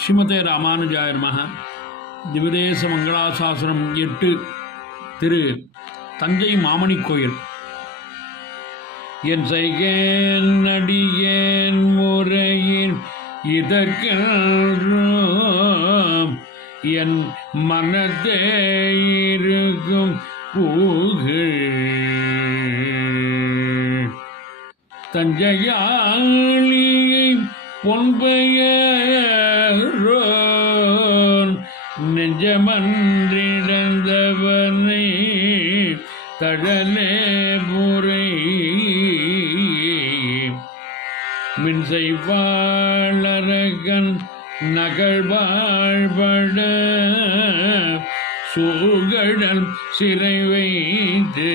ஸ்ரீமதே ராமானுஜாய நமஹ. திவதேச மங்களாசாசனம் 8 திரு தஞ்சை மாமணி கோயில். என் செய்கேன் நடிகேன் முறையின் இதற்கென்றும் என் மனத்தே இருக்கும் பூகள் தஞ்சையாளியை பொன்பெயரோன் நெஞ்சமன்றிடந்தவனை தழலே புரை மின்செய்வாளரகன் நகழ்வாழ்பட சூகடல் சிறை வைத்து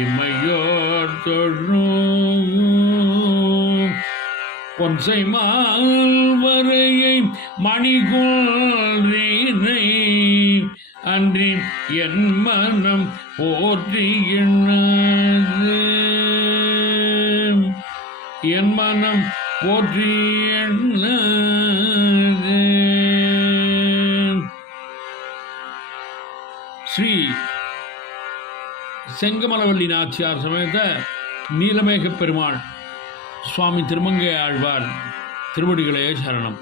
இமையோர் தொழும் பொன்சை மால்வரையை மணிகோல்றினை அன்றி என் மனம் போற்றியது என் மனம் போற்றியது. ஸ்ரீ செங்கமலவல்லி நாச்சியார் சமேத நீலமேக பெருமாள் சுவாமி திருமங்கை ஆழ்வார் திருவடிகளே சரணம்.